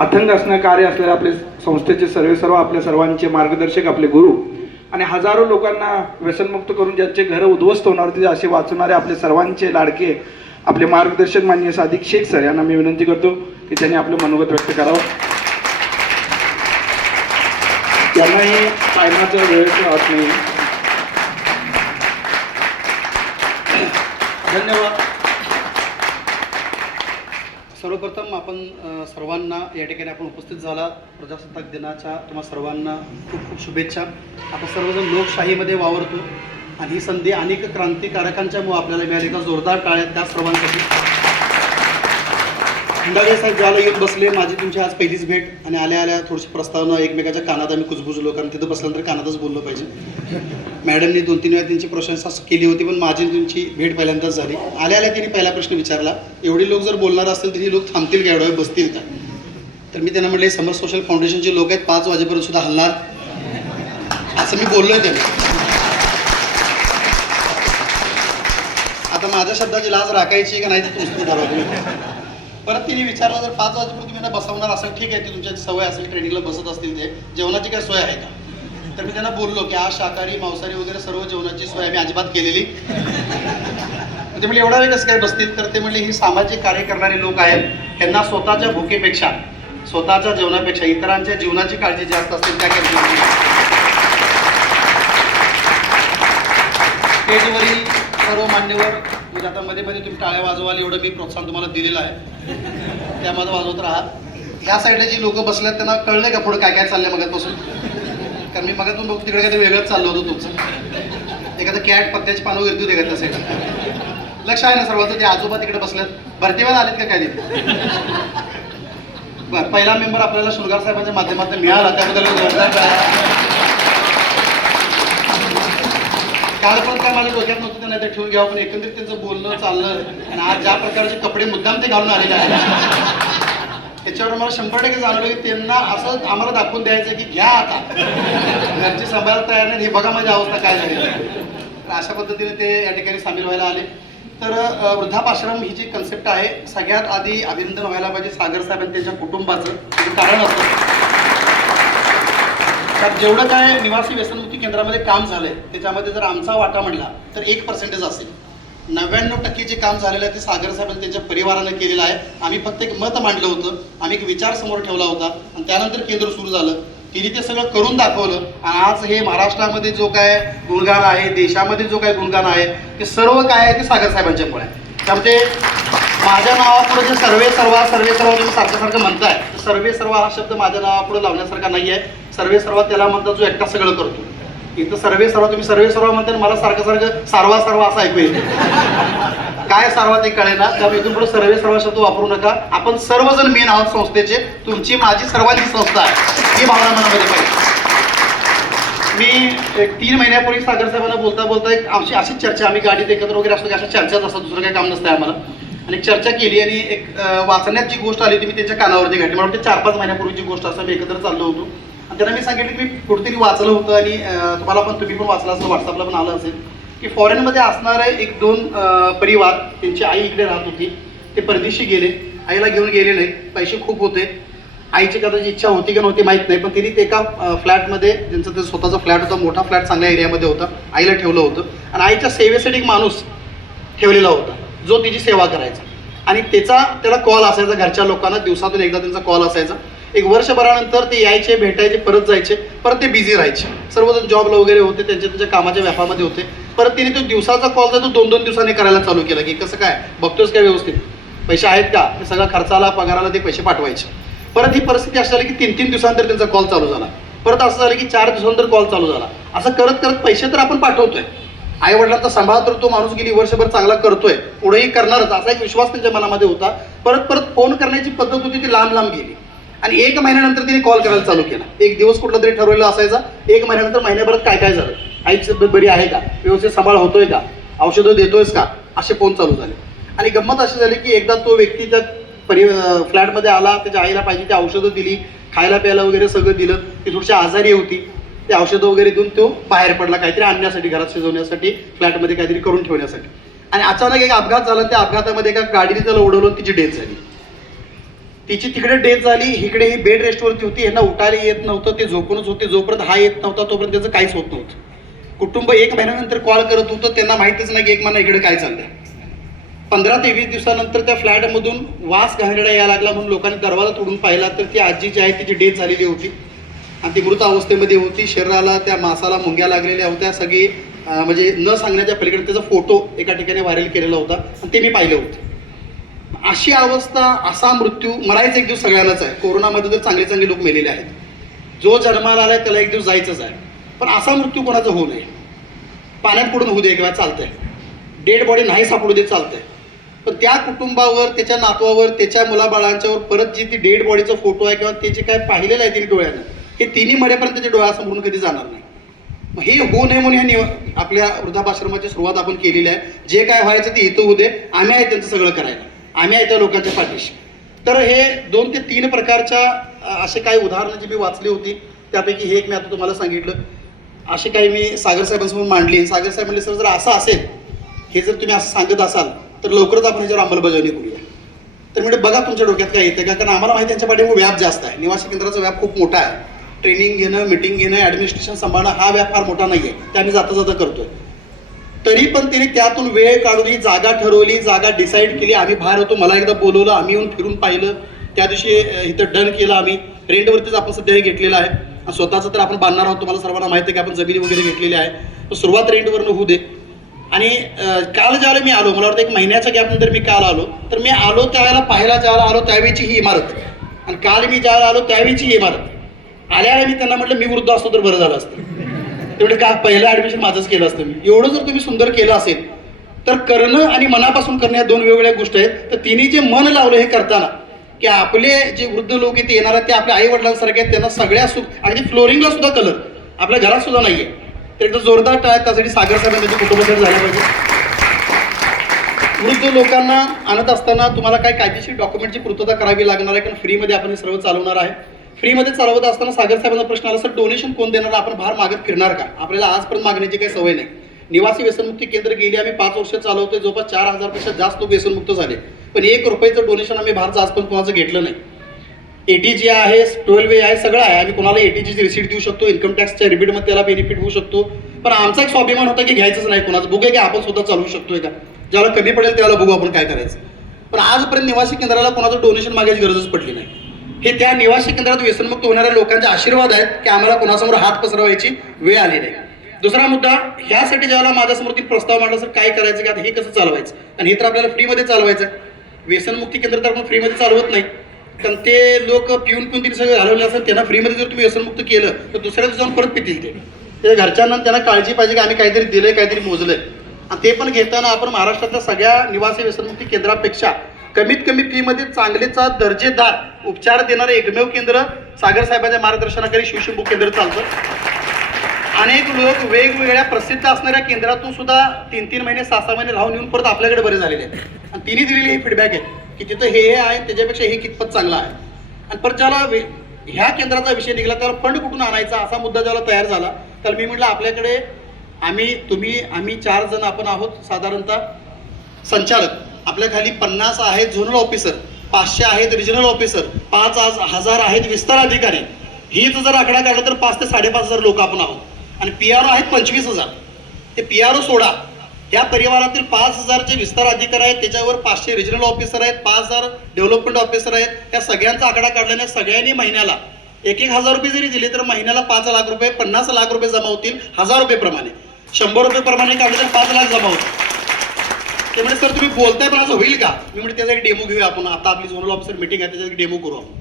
अथंग असणं कार्य असलेले आपले संस्थेचे सर्वे सर्व आपल्या सर्वांचे मार्गदर्शक आपले गुरु. आणि हजारो लोकांना व्यसनमुक्त करून ज्यांचे घरं उद्ध्वस्त होणार होते असे वाचवणारे आपले सर्वांचे लाडके आपले मार्गदर्शक मान्य सादिक शेख सर यांना मी विनंती करतो की त्यांनी आपलं मनोगत व्यक्त करावं. त्यांनाही टायमाचं वेळेचं राहत नाही. धन्यवाद. सर्वप्रथम आपण सर्वांना या ठिकाणी आपण उपस्थित झाला. प्रजासत्ताक दिनाच्या तुम्हा सर्वांना खूप खूप शुभेच्छा. आपण सर्वजण लोकशाहीमध्ये वावरतो. आणि ही संधी अनेक क्रांतिकारकांच्यामुळे आपल्याला मिळाली. का जोरदार टाळ्यात त्या सर्वांसाठी. खंडागळे साहेब ज्याला येऊन बसले माझी तुमची आज पहिलीच भेट आणि आल्या आल्या थोडीशी प्रस्तावना एकमेकाच्या कानात आम्ही कुजबुजलो कारण तिथं बसल्यानंतर कानातच बोललो पाहिजे. मॅडमनी दोन तीन वेळा त्यांची प्रशंसा केली होती पण माझी तुमची भेट पहिल्यांदाच झाली. आल्या आल्या तिने पहिला प्रश्न विचारला एवढे लोक जर बोलणार असतील तर ही लोक थांबतील का एवढ्या बसतील का? तर मी त्यांना म्हटले समर सोशल फाउंडेशनचे लोक आहेत पाच वाजेपर्यंत सुद्धा हलणार. असं मी बोललो आहे त्यांना. आता माझ्या शब्दाची लाज राखायची का नाही ते तुमचं ठरवा परत तिने विचारलं जर पाच वाजेपर्यंत तुम्ही त्यांना बसवणार असं ठीक आहे ती तुमच्या सवय असेल ट्रेनिंगला बसत असतील ते जेवणाची काय सोय आहे का? तर मी त्यांना बोललो की आज शाकाहारी मांसाहारी वगैरे सर्व जेवणाची सोय आम्ही अजिबात केलेली. ते म्हणजे एवढा वेळ कसं काय बसतील? तर ते म्हणले ही सामाजिक कार्य करणारे लोक आहेत त्यांना स्वतःच्या भुकेपेक्षा स्वतःच्या जेवणापेक्षा इतरांच्या जीवनाची काळजी जास्त असते त्या स्टेजवरील सर्व मान्यवर म्हणजे आता मध्ये मध्ये तुम्ही टाळ्या वाजवाल एवढं मी प्रोत्साहन तुम्हाला दिलेलं आहे. त्यामध्ये वाजवत राहा. ह्या साईडला जी लोक बसल्यात त्यांना कळलं का पुढे काय काय चाललंय मगातपासून कारण मी मगातून बघतो तिकडे काहीतरी वेगळंच चाललं होतं तुमचं. एखादं कॅट पत्त्याची पानं वगैरे होते का त्या साईड लक्ष आहे ना सर्वांचं? ते आजोबा तिकडे बसल्यात भरतीवर आलेत का काय तिथे? बरं पहिला मेंबर आपल्याला शृंगार साहेबांच्या माध्यमातून मिळाला. त्याबद्दल जोरदार टाळ्या. काल पण काय माझ्या डोक्यात नव्हतं नाही तर ठेवून घ्यावं पण एकंदरीत त्यांचं बोलणं चाललं आणि आज ज्या प्रकारचे कपडे मुद्दाम ते घालून आलेले आहेत. त्याच्यावर मला शंभर टक्के जाणवलं की त्यांना असं आम्हाला दाखवून द्यायचं की घ्या आता. घरचे सांभाळायला तयार नाही हे बघा माझी अवस्था काय झाली. तर अशा पद्धतीने ते या ठिकाणी सामील व्हायला आले. तर वृद्धापाश्रम ही जी कन्सेप्ट आहे सगळ्यात आधी अभिनंदन व्हायला पाहिजे सागर साहेब आणि त्यांच्या कुटुंबाचं. कारण असतं तर जेवढं काय निवासी व्यसनमुक्ती केंद्रामध्ये काम झालंय त्याच्यामध्ये जर आमचा वाटा म्हणला तर एक पर्सेंटेज असेल. नव्याण्णव टक्के जे काम झालेलं आहे ते सागर साहेब त्यांच्या परिवारानं केलेलं आहे. आम्ही फक्त एक मत मांडलं होतं आम्ही एक विचार समोर ठेवला होता आणि त्यानंतर केंद्र सुरू झालं. तिने ते सगळं करून दाखवलं आणि आज हे महाराष्ट्रामध्ये जो काय गुणगान आहे देशामध्ये जो काय गुणगान आहे ते सर्व काय आहे ते सागर साहेबांच्यामुळे आहे. त्यामध्ये माझ्या नावापुढे जे सर्वे सर्वा सर्वे सर्व तुम्ही म्हणजे सारखं सारखं म्हणताय सर्वे सर्व हा शब्द माझ्या नावापुढे लावण्यासारखा नाही आहे सर्वे सर्व त्याला म्हणतात जो एकटा सगळं करतो. इथं सर्वे सर्व तुम्ही सर्वे सर्व म्हणता मला सारखं सारखं सारवा सर्व असं ऐकू येतं. काय सारवा ते कळे ना त्यामुळे इथून पुढे सर्वे सर्व शब्द वापरू नका. आपण सर्वजण मेन आहोत संस्थेचे. तुमची माझी सर्वांची संस्था आहे. ही भावना मनामध्ये पाहिजे. मी एक तीन महिन्यापूर्वी सागर साहेबांना बोलता बोलता एक आमची अशीच चर्चा आम्ही गाडीत एकत्र वगैरे असतो की अशा चर्चाच असतात दुसरं काही काम नसतं आम्हाला. आणि चर्चा केली आणि एक वाचण्यात जी गोष्ट आली ती मी त्यांच्या कानावरती घातली. मला वाटतं चार पाच महिन्यापूर्वीची गोष्ट असं मी एकत्र चाललो होतो. आणि त्यांना मी सांगितलं की मी कुठेतरी वाचलं होतं आणि तुम्हाला पण तुम्ही पण वाचलं असेल व्हॉट्सअपला पण आलं असेल. की फॉरेनमध्ये असणारे एक दोन परिवार त्यांची आई इकडे राहत होती ते परदेशी गेले आईला घेऊन गेले नाही पैसे खूप होते. आईची कदाचित इच्छा होती का नव्हती माहीत नाही पण तिने ते एका फ्लॅटमध्ये त्यांचं ते स्वतःचा फ्लॅट होता मोठा फ्लॅट चांगल्या एरियामध्ये होता आईला ठेवलं होतं आणि आईच्या सेवेसाठी एक माणूस ठेवलेला होता जो तिची सेवा करायचा. आणि त्याचा त्याला कॉल असायचा घरच्या लोकांना दिवसातून एकदा त्यांचा कॉल असायचा. एक वर्षभरानंतर ते यायचे भेटायचे परत जायचे परत ते बिझी राहायचे. सर्वजण जॉबला वगैरे होते त्यांच्या त्यांच्या कामाच्या व्यापामध्ये होते. परत तिने तो दिवसाचा कॉल जो दोन दोन दिवसांनी करायला चालू केला की कसं काय बघतोस काय व्यवस्थित? पैसे आहेत का? सगळा खर्चाला पगाराला ते पैसे पाठवायचे. परत ही परिस्थिती अशी झाली की तीन तीन दिवसानंतर त्यांचा कॉल चालू झाला. परत असं झालं की चार दिवसानंतर कॉल चालू झाला. असं करत करत पैसे तर आपण पाठवतोय. आई वडिलांचा सांभाळ तर तो माणूस गेली वर्षभर चांगला करतोय. पुढेही करणारच असा एक विश्वास त्यांच्या मनामध्ये होता. परत परत फोन करण्याची पद्धत होती ती लांब लांब गेली. आणि एक महिन्यानंतर तिने कॉल करायला चालू केला. एक दिवस कुठला तरी ठरवलेला असायचा. एक महिन्यानंतर महिन्याभरात काय काय झालं? आईची तब्येत बरी आहे का? व्यवस्थित सांभाळ होतोय का? औषधं देतोयस का? असे फोन चालू झाले. आणि गंमत अशी झाली की एकदा तो व्यक्ती त्या परि फ्लॅटमध्ये आला त्याच्या आईला पाहिजे ती औषधं दिली खायला प्यायला वगैरे सगळं दिलं. ती थोडीशी आजारी होती. ते औषधं वगैरे देऊन तो बाहेर पडला काहीतरी आणण्यासाठी घरात शिजवण्यासाठी फ्लॅटमध्ये काहीतरी करून ठेवण्यासाठी. आणि अचानक एक अपघात झाला. त्या अपघातामध्ये एका गाडीने त्याला उडवलं तिची डेथ झाली. तिची तिकडे डेथ झाली इकडे ही बेड रेस्टवरती होती यांना उठायला येत नव्हतं ते झोपूनच होते जोपर्यंत हा येत नव्हता तोपर्यंत त्याचं काहीच होत नव्हतं. कुटुंब एक महिन्यानंतर कॉल करत होतं त्यांना माहितीच नाही की एक महिना इकडे काय चाललंय. पंधरा ते वीस दिवसानंतर त्या फ्लॅटमधून वास घाणेरडा यायला लागला म्हणून लोकांनी दरवाजा तोडून पाहिला तर ती आजी जी आहे तिची डेथ झालेली होती. आणि ती मृत अवस्थेमध्ये होती. शरीराला त्या मासाला मुंग्या लागलेल्या होत्या. सगळी म्हणजे न सांगण्याच्या पलीकडे त्याचा फोटो एका ठिकाणी व्हायरल केलेला होता. आणि ते मी पाहिले होते. अशी अवस्था असा मृत्यू मरायचा एक दिवस सगळ्यांनाच आहे. कोरोनामध्ये तर चांगले चांगले लोक मेलेले आहेत. जो जन्माला आलाय त्याला एक दिवस जायचंच आहे. पण असा मृत्यू कोणाचा होऊ नये. पाण्यात पडून होऊ दे किंवा चालतंय. डेड बॉडी नाही सापडू दे चालतंय. पण त्या कुटुंबावर त्याच्या नातवावर त्याच्या मुलाबाळांच्यावर परत जी ती डेड बॉडीचा फोटो आहे किंवा ते जे काय पाहिलेलं आहे तिने डोळ्यानं हे तिन्ही मरेपर्यंत त्याच्या डोळ्यासमोरून कधी जाणार नाही. मग हे होऊ नये म्हणून ह्या निव आपल्या वृद्धाश्रमाची सुरुवात आपण केलेली आहे. जे काय व्हायचं ते इथं होऊ दे. आम्ही आहे त्यांचं सगळं करायला. आम्ही आहे त्या लोकांच्या पाठीशी. तर हे दोन ते तीन प्रकारच्या असे काही उदाहरणं जी मी वाचली होती त्यापैकी हे एक मी आता तुम्हाला सांगितलं. असे काही मी सागर साहेबांसमोर मांडली. सागर साहेब म्हणले सर जर असं असेल हे जर तुम्ही असं सांगत असाल तर लवकरच आपण ह्याच्यावर अंमलबजावणी करूया. तर म्हणजे बघा तुमच्या डोक्यात काय येतं का? कारण आम्हाला माहिती त्यांच्या पाठीमागे व्याप जास्त आहे. निवासी केंद्राचा व्याप खूप मोठा आहे. ट्रेनिंग घेणं मिटिंग घेणं ॲडमिनिस्ट्रेशन सांभाळणं हा व्याप फार मोठा नाही आहे ते आम्ही जाता जाता करतोय. तरी पण तिने त्यातून वेळ काढून ही जागा ठरवली जागा डिसाईड केली. आम्ही बाहेर होतो मला एकदा बोलवलं आम्ही येऊन फिरून पाहिलं. त्या दिवशी इथं डन केलं आम्ही. रेंटवरतीच आपण सध्या हे घेतलेलं आहे. आणि स्वतःचं तर आपण बांधणार आहोत तुम्हाला सर्वांना माहिती आहे की आपण जमिनी वगैरे घेतलेली आहे. तर सुरुवात रेंटवरनं होऊ दे. आणि काल ज्यावेळेला मी आलो मला वाटतं एक महिन्याच्या गॅपनंतर मी काल आलो तर मी आलो त्यावेळेला पाहायला ज्यावेळेला आलो त्यावेळीची ही इमारत. आणि काल मी ज्यावेळेला आलो त्यावेळीची ही इमारत. आल्याला मी त्यांना म्हटलं मी वृद्ध असतो तर बरं झालं असतं. तेवढे का पहिलं ऍडमिशन माझंच केलं असतं मी. एवढं जर तुम्ही सुंदर केलं असेल तर करणं आणि मनापासून करणं या दोन वेगवेगळ्या गोष्टी आहेत. तर तिने जे मन लावलं हे करताना की आपले जे वृद्ध लोक इथे येणार आहेत ते आपल्या आई वडिलांसारखे आहेत त्यांना सगळ्या सुख आणि फ्लोरिंगला सुद्धा कलर आपल्या घरात सुद्धा नाहीये. तर एकदा जोरदार टाळ त्यासाठी सागर साहेबांनी त्याचे कुटुंबासाठी झालं पाहिजे. वृद्ध लोकांना आणत असताना तुम्हाला काय कायदेशीर डॉक्युमेंटची पूर्तता करावी लागणार आहे कारण फ्रीमध्ये आपण हे सर्व चालवणार आहे. फ्रीमध्ये चालवत असताना सागर साहेबांचा प्रश्न आला सर डोनेशन कोण देणार? आपण भार मागत फिरणार का? आपल्याला आजपर्यंत मागण्याची काही सवय नाही. निवासी व्यसनमुक्ती केंद्र गेली आम्ही पाच वर्ष चालवतोय जवळपास चार हजारपेक्षा जास्त लोक व्यसनमुक्त झाले. पण एक रुपयाचं डोनेशन आम्ही भारचं आजपर्यंत कोणाचं घेतलं नाही. एटी जी आहे ट्वेल्व ए आहे सगळं आहे. आम्ही कोणाला एटीजीची रिसीट देऊ शकतो इन्कम टॅक्सच्या रिबीटमध्ये त्याला बेनिफिट होऊ शकतो. पण आमचा एक स्वाभिमान होता की घ्यायचंच नाही कोणाचं. बघूया की आपण सुद्धा चालवू शकतोय का? ज्याला कमी पडेल त्याला बघू आपण काय करायचं. पण आजपर्यंत निवासी केंद्राला कोणाचं डोनेशन मागायची गरजच पडली नाही. हे त्या निवासी केंद्रात व्यसनमुक्त होणाऱ्या लोकांचे आशीर्वाद आहेत की आम्हाला कोणासमोर हात पसरवायची वेळ आली नाही. दुसरा मुद्दा ह्यासाठी ज्याला माझ्यासमोर ती प्रस्ताव मांडला सर काय करायचं? की आता हे कसं चालवायचं? आणि हे तर आपल्याला फ्रीमध्ये चालवायचं आहे. व्यसनमुक्ती केंद्र तर आपण फ्रीमध्ये चालवत नाही. कारण ते लोक पिऊन पिऊन तिने सगळं घालवले असेल त्यांना फ्रीमध्ये जर तुम्ही व्यसनमुक्त केलं तर दुसऱ्या दिवशी जाऊन परत पितील ते. त्या घरच्यांना त्यांना काळजी पाहिजे की आम्ही काहीतरी दिलंय काहीतरी मोजलंय. आणि ते पण घेताना आपण महाराष्ट्रातल्या सगळ्या निवासी व्यसनमुक्ती केंद्रापेक्षा कमीत कमी फीमध्ये चांगलेचा दर्जेदार उपचार देणारं एकमेव केंद्र सागर साहेबांच्या मार्गदर्शनाखाली शिवशंभू केंद्र चालतं. अनेक लोक वेगवेगळ्या प्रसिद्ध असणाऱ्या केंद्रातून सुद्धा तीन तीन महिने सहा सहा महिने राहून येऊन परत आपल्याकडे बरे झालेले आहेत. आणि तिने दिलेली ही फीडबॅक आहे की तिथं हे हे आहे त्याच्यापेक्षा हे कितपत चांगलं आहे. आणि परत ज्याला वे- ह्या केंद्राचा विषय निघाला त्याला फंड कुठून आणायचा असा मुद्दा ज्याला तयार झाला तर मी म्हटलं आपल्याकडे आम्ही तुम्ही आम्ही चार जण आपण आहोत साधारणतः संचालक. आपल्या खाली पन्नास आहेत झोनल ऑफिसर पाचशे आहेत रिजनल ऑफिसर पाच आज हजार आहेत विस्तार अधिकारी. हीच जर आकडा काढला तर पाच ते साडेपाच हजार लोक आपण आहोत. आणि पी आर आहेत पंचवीस हजार. ते पी आर ओ सोडा. या परिवारातील पाच हजार जे विस्तार अधिकारी आहेत त्याच्यावर पाचशे रिजनल ऑफिसर आहेत पाच हजार डेव्हलपमेंट ऑफिसर आहेत. त्या सगळ्यांचा आकडा काढल्याने सगळ्यांनी महिन्याला एक एक हजार रुपये जरी दिले तर महिन्याला पाच लाख रुपये पन्नास लाख रुपये जमा होतील हजार रुपये प्रमाणे. शंभर रुपये प्रमाणे काढले तर पाच लाख जमा होतील. ते म्हणजे सर तुम्ही बोलताय पण असं होईल का? मी म्हणजे त्याचा एक डेमो घेऊया आपण. आता आपली झोनल ऑफिसर मिटिंग आहे त्याचा एक डेमो करू आपण.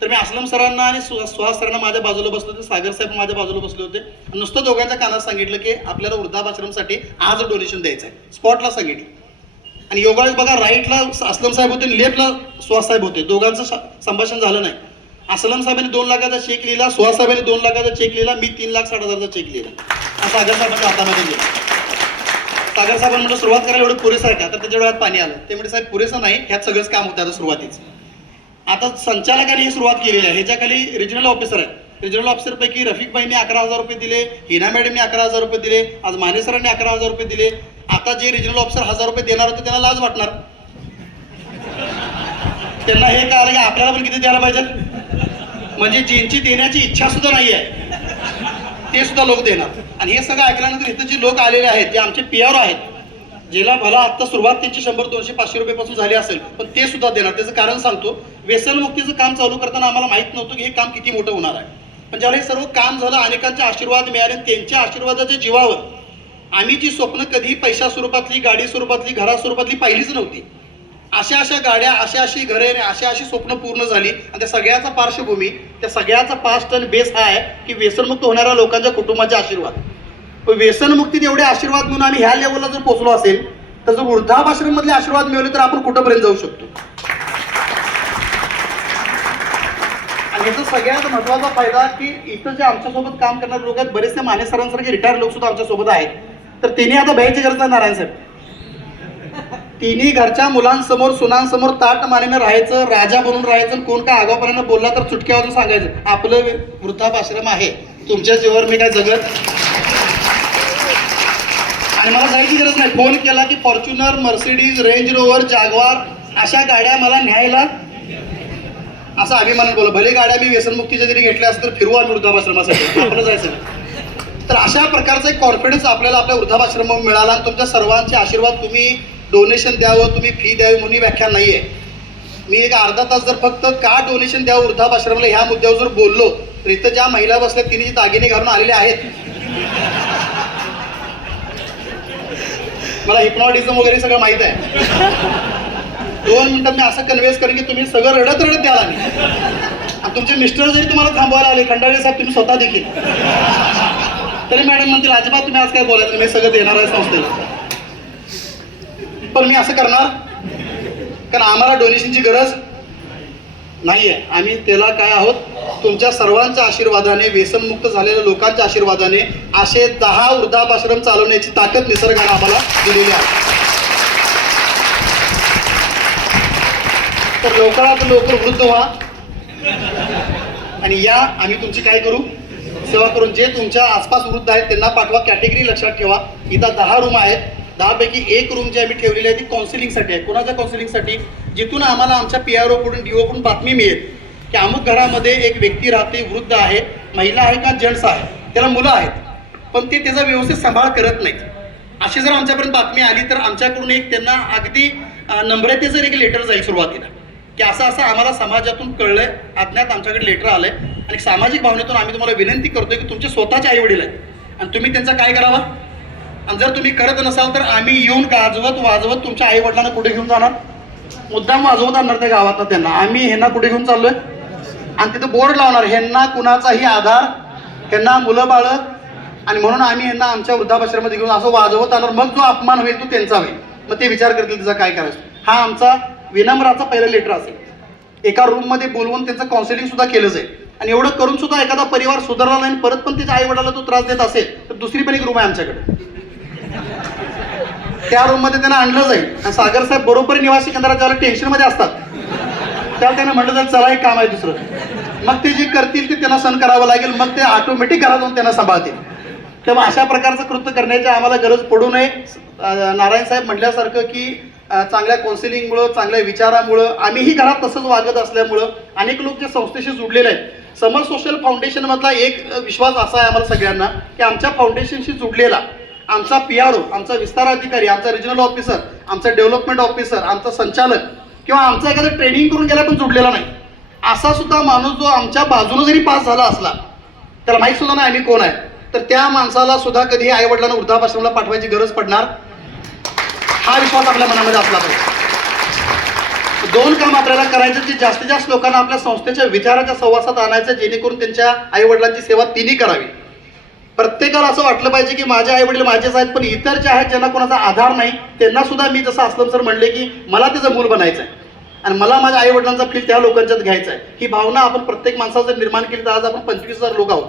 तर मी असलम सरांना आणि सुहास सरांना माझ्या बाजूला बसले होते सागर साहेब माझ्या बाजूला बसले होते. नुसतं दोघांच्या कानात सांगितलं की आपल्याला वृद्धापाश्रमसाठी आज डोनेशन द्यायचं आहे स्पॉटला सांगितलं. आणि योगा बघा राईटला असलम साहेब होते आणि लेफ्टला सुहास साहेब होते. दोघांचं संभाषण झालं नाही. असलम साहेबांनी दोन लाखाचा चेक लिहिला सुहास साहेबांनी दोन लाखाचा चेक लिहिला मी तीन लाख साठ हजारचा चेक लिहिला. हा सागर साहेबांच्या हातामध्ये लिहिला सागर साहेबांनी म्हटलं सुरुवात करायला एवढं पुरेसं आहे का? तर त्याच्या डोळ्यात पाणी आलं. ते म्हणजे साहेब पुरेसं नाही. ह्यात सगळंच काम होतं आता सुरुवातीच. आता संचालकाने ही सुरुवात केलेली आहे. ह्याच्याखाली रिजनल ऑफिसर आहे रिजनल ऑफिसरपैकी रफिक अकरा हजार रुपये दिले हिना मॅडमने अकरा हजार रुपये दिले आज माने सरांनी अकरा हजार रुपये दिले. आता जे रिजनल ऑफिसर हजार रुपये देणार होते त्यांना लाज वाटणार. त्यांना हे कळालं की आपल्याला पण किती द्यायला पाहिजे? म्हणजे ज्यांची देण्याची इच्छा सुद्धा नाही आहे ते सुद्धा लोक देणार. आणि हे सगळं ऐकल्यानंतर इथं जे लोक आलेले आहेत जे आमचे पी आर आहेत ज्याला भला आत्ता सुरुवात त्यांची शंभर दोनशे पाचशे रुपयापासून झाली असेल पण ते सुद्धा देणार. त्याचं कारण सांगतो व्यसनमुक्तीचं काम चालू करताना आम्हाला माहीत नव्हतं की हे काम किती मोठं होणार आहे. पण ज्यावेळी हे सर्व काम झालं अनेकांचे आशीर्वाद मिळाले आणि त्यांच्या आशीर्वादाच्या जीवावर आम्ही जी स्वप्न कधी पैशा स्वरूपातली गाडी स्वरूपातली घरा स्वरूपातली पाहिलीच नव्हती. अशा अशा गाड्या अशा अशी घरे आणि अशा अशी स्वप्न पूर्ण झाली. आणि त्या सगळ्याचा पार्श्वभूमी त्या सगळ्याचा पास्ट आणि बेस हा आहे की व्यसनमुक्त होणाऱ्या लोकांच्या कुटुंबाचे आशीर्वाद. व्यसनमुक्तीत एवढे आशीर्वाद म्हणून आम्ही ह्या लेवलला जर पोचलो असेल तर जर वृद्धाश्रम मधले आशीर्वाद मिळवले तर आपण कुठंपर्यंत जाऊ शकतो? आणि याचा सगळ्यात महत्त्वाचा फायदा की इथं जे आमच्यासोबत काम करणारे लोक आहेत बरेचसे माने सरांसारखे रिटायर लोक सुद्धा आमच्यासोबत आहेत. तर त्यांनी आता भ्यायची गरज नाही नारायण साहेब. तिन्ही घरच्या मुलांसमोर सुनांसमोर ताट मानेनं राहायचं राजा बनून राहायचं आणि कोण काय आगापणानं बोलला तर चुटक्यावरून सांगायचं आपलं वृद्धापाश्रम आहे तुमच्या जीवावर मी काय जगत? आणि मला जायची गरज नाही. फोन केला की Fortuner Mercedes Range Rover Jaguar अशा गाड्या मला न्यायला असं अभिमान बोला भले गाड्या मी व्यसनमुक्तीच्या जरी घेतल्या असतील तर फिरवा आम्ही वृद्धाश्रमासाठी. आपलं जायचं तर अशा प्रकारचा एक कॉन्फिडन्स आपल्याला आपल्या वृद्धाश्रमावर मिळाला आणि तुमच्या सर्वांचे आशीर्वाद तुम्ही डोनेशन द्यावं तुम्ही फी द्यावी म्हणून व्याख्या नाही आहे मी एक अर्धा तास जर फक्त का डोनेशन द्यावं वृद्धापाश्रमाला ह्या मुद्द्यावर जर बोललो तर इथं ज्या महिला बसल्या तिने जी दागिने घालून आलेल्या आहेत. मला हिप्नॉटिझम वगैरे सगळं माहीत आहे. दोन मिनटं मी असं कन्व्हेन्स करेन की तुम्ही सगळं रडत रडत द्याल आणि तुमचे मिस्टर जरी तुम्हाला थांबवायला आले खंडाळे साहेब तुम्ही स्वतः देखील. तरी मॅडम म्हणतील अजिबात तुम्ही आज काय बोलायचं मी सगळं देणार आहे संस्थेला. पण मी असं करणार? कारण आम्हाला डोनेशनची गरज नाही आहे आम्ही त्याला काय आहोत? तुमच्या सर्वांच्या आशीर्वादाने व्यसनमुक्त झालेल्या लोकांच्या आशीर्वादाने असे दहा वृद्धापाश्रम चालवण्याची ताकद निसर्गाने आम्हाला दिलेली आहे. तर लवकरात लवकर वृद्ध व्हा. आणि या आम्ही तुमची काय करू? सेवा करून जे तुमच्या आसपास वृद्ध आहेत त्यांना पाठवा. कॅटेगरी लक्षात ठेवा. इथं दहा रूम आहेत. दहापैकी एक रूम जी आम्ही ठेवलेली आहे ती काउन्सिलिंगसाठी आहे. कोणाच्या काउन्सिलिंगसाठी जिथून आम्हाला आमच्या पी आर ओकडून डी ओकडून बातमी मिळेल की अमुक घरामध्ये एक व्यक्ती राहते वृद्ध आहे महिला आहे का जेंट्स आहे? त्याला मुलं आहेत. पण ते त्याचा व्यवस्थित सांभाळ करत नाहीत. अशी जर आमच्यापर्यंत बातमी आली तर आमच्याकडून एक त्यांना अगदी नम्रते नम्रतेचं एक लेटर जाईल सुरुवातीला की असं असं आम्हाला समाजातून कळलंय अज्ञात आमच्याकडे लेटर आलंय आणि सामाजिक भावनेतून आम्ही तुम्हाला विनंती करतोय की तुमचे स्वतःचे आई वडील आहेत. आणि तुम्ही त्यांचा काय करावा? आणि जर तुम्ही करत नसाल तर आम्ही येऊन गाजवत वाजवत तुमच्या आई वडिलांना कुठे घेऊन जाणार? मुद्दाम वाजवत आणणार त्या गावात त्यांना. आम्ही ह्यांना कुठे घेऊन चाललोय? आणि तिथं बोर्ड लावणार. ह्यांना कुणाचाही आधार ह्यांना मुलं बाळ आणि म्हणून आम्ही ह्यांना आमच्या वृद्धाश्रमामध्ये घेऊन असं वाजवत आणणार. मग जो अपमान होईल तो त्यांचा होईल. मग ते विचार करतील त्याचा काय करायचं. हा आमचा विनम्राचा पहिला लेटर असेल. एका रूममध्ये बोलवून त्यांचं काउन्सिलिंग सुद्धा केलं जाईल आणि एवढं करून सुद्धा एखादा परिवार सुधारला नाही आणि परत पण त्याच्या आई वडिलाला तो त्रास देत असेल तर दुसरी पण एक रूम आहे आमच्याकडे. त्या रूममध्ये त्यांना आणलं जाईल. आणि सागर साहेब बरोबर निवासी केंद्रात ज्याला टेन्शनमध्ये असतात. त्याला त्यांना म्हटलं जाईल चला एक काम आहे दुसरं. मग ते जे करतील ते त्यांना सण करावं लागेल. मग ते ऑटोमॅटिक घरात जाऊन त्यांना सांभाळतील. तेव्हा अशा प्रकारचं कृत्य करण्याची आम्हाला गरज पडू नये. नारायण साहेब म्हटल्यासारखं की चांगल्या काउन्सिलिंगमुळं चांगल्या विचारामुळं आम्हीही घरात तसंच वागत असल्यामुळं अनेक लोक जे संस्थेशी जुडलेले आहेत. समर सोशल फाउंडेशन मधला एक विश्वास असा आहे आम्हाला सगळ्यांना की आमच्या फाउंडेशनशी जुडलेला. आमचा पी आर ओ आमचा विस्तार अधिकारी आमचा रिजनल ऑफिसर आमचा डेव्हलपमेंट ऑफिसर आमचा संचालक किंवा आमचा एखादं ट्रेनिंग करून गेला पण जुडलेला नाही. असा सुद्धा माणूस जो आमच्या बाजूने जरी पास झाला असला त्याला माहीत सुद्धा नाही आम्ही कोण आहे. तर त्या माणसाला सुद्धा कधी आई वडिलांना वृद्धापाश्रमला पाठवायची गरज पडणार? हा विश्वास आपल्या मनामध्ये असला पाहिजे. दोन काम आपल्याला करायचं की जास्तीत जास्त लोकांना आपल्या संस्थेच्या विचाराच्या सहवासात आणायचं जेणेकरून त्यांच्या आई वडिलांची सेवा तिन्ही करावी. प्रत्येकाला असं वाटलं पाहिजे की माझे आई वडील माझेच आहेत पण इतर जे आहेत ज्यांना कोणाचा आधार नाही त्यांना सुद्धा मी जसं असलं सर म्हणले की मला त्याचं मूल बनायचं आहे. आणि मला माझ्या आई वडिलांचा फील त्या लोकांच्यात घ्यायचा आहे. ही भावना आपण प्रत्येक माणसाला जर निर्माण केली तर आज आपण पंचवीस हजार लोक आहोत.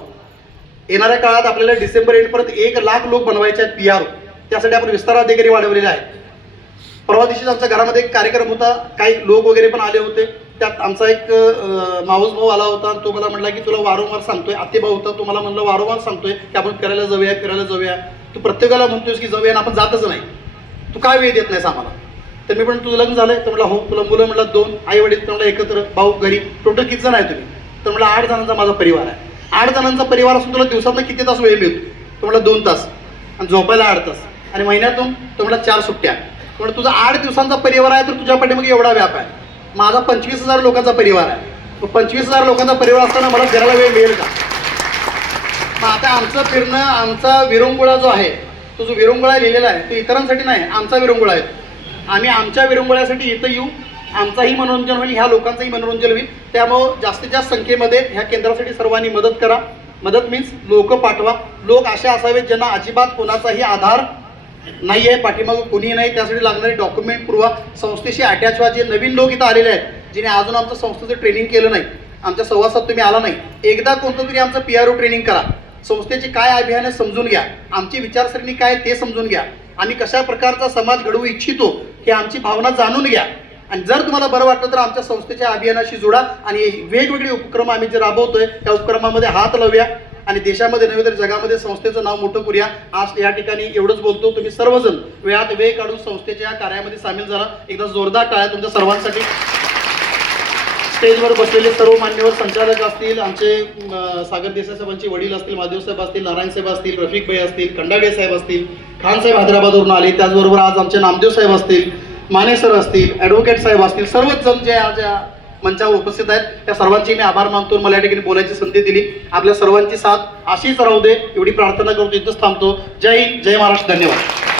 येणाऱ्या काळात आपल्याला डिसेंबर एंडपर्यंत एक लाख लोक बनवायचे आहेत पी आर त्यासाठी आपण विस्तार अधिकारी वाढवलेले आहेत. परवा दिवशीच आमच्या घरामध्ये एक कार्यक्रम होता. काही लोक वगैरे पण आले होते. त्यात आमचा एक माऊस भाऊ आला होता आणि तो मला म्हटला की तुला वारंवार सांगतोय. आतेभाऊ होता तो मला म्हणलं वारंवार सांगतोय की आपण फिरायला जाऊया फिरायला जाऊया. तू प्रत्येकाला म्हणतोयस की जाऊया आणि आपण जातच नाही. तू काय वेळ देत नाहीस आम्हाला? तर मी पण तुझं लग्न झालंय. तर म्हटलं हो. तुला मुलं म्हटलं दोन आई वडील तर म्हटलं एकत्र भाऊ घरी. टोटल किती जण आहे तुम्ही? तर म्हटलं आठ जणांचा माझा परिवार आहे. आठ जणांचा परिवार असून तुला दिवसातला किती तास वेळ मिळतो? तो म्हटलं दोन तास. आणि झोपायला आठ तास. आणि महिन्यातून तर म्हटलं चार सुट्ट्या. म्हणून तुझा आठ दिवसांचा परिवार आहे तर तुझ्या पाठीमागे एवढा व्याप आहे. माझा पंचवीस हजार लोकांचा परिवार आहे. पंचवीस हजार लोकांचा परिवार असताना मला घराला वेळ मिळेल का? मग आता आमचं फिरणं आमचा विरंगुळा जो आहे तो जो विरंगुळा लिहिलेला आहे तो इतरांसाठी नाही आमचा विरंगुळा आहे. आम्ही आमच्या विरंगुळ्यासाठी इथं येऊ आमचाही मनोरंजन होईल ह्या लोकांचंही मनोरंजन होईल. त्यामुळं जास्तीत जास्त संख्येमध्ये ह्या केंद्रासाठी सर्वांनी मदत करा. मदत मीन्स लोक पाठवा. लोक असे असावेत ज्यांना अजिबात कोणाचाही आधार नाही आहे पाठीमागं कोणीही नाही. त्यासाठी लागणारे डॉक्युमेंट पुरवा संस्थेशी अटॅच व्हा. जे नवीन लोक इथं आलेले आहेत जिने अजून आमचं संस्थेचं ट्रेनिंग केलं नाही. आमच्या संवासात तुम्ही आला नाही. एकदा कोणतं तरी आमचं पी आर ओ ट्रेनिंग करा. संस्थेची काय अभियान आहे समजून घ्या. आमची विचारसरणी काय ते समजून घ्या. आम्ही कशा प्रकारचा समाज घडवू इच्छितो हे आमची भावना जाणून घ्या. आणि जर तुम्हाला बरं वाटलं तर आमच्या संस्थेच्या अभियानाशी जोडा आणि वेगवेगळे उपक्रम आम्ही जे राबवतोय त्या उपक्रमामध्ये हात लावूया. आणि देशामध्ये नव्हे तर जगामध्ये संस्थेचं नाव मोठं करूया. आज या ठिकाणी एवढंच बोलतो. तुम्ही सर्वजण वेळात वेळ काढून संस्थेच्या कार्यामध्ये सामील झाला. एकदा जोरदार टाळ्या तुमच्या सर्वांसाठी. स्टेजवर बसलेले सर्व मान्यवर संचालक असतील आमचे सागर देसाई साहेबांचे वडील असतील महादेव साहेब असतील नारायण साहेब असतील रफिक भाई असतील कंडाडे साहेब असतील खान साहेब हैदराबादवरून आले. त्याचबरोबर आज आमचे नामदेव साहेब असतील माने सर असतील ॲडव्होकेट साहेब असतील सर्वच जण जे आज या मंचावर उपस्थित आहेत. त्या सर्वांचे मी आभार मानतो मला या ठिकाणी बोलायची संधी दिली. आपल्या सर्वांची साथ अशीच राहू दे एवढी प्रार्थना करतो इथंच थांबतो. जय हिंद जय महाराष्ट्र धन्यवाद.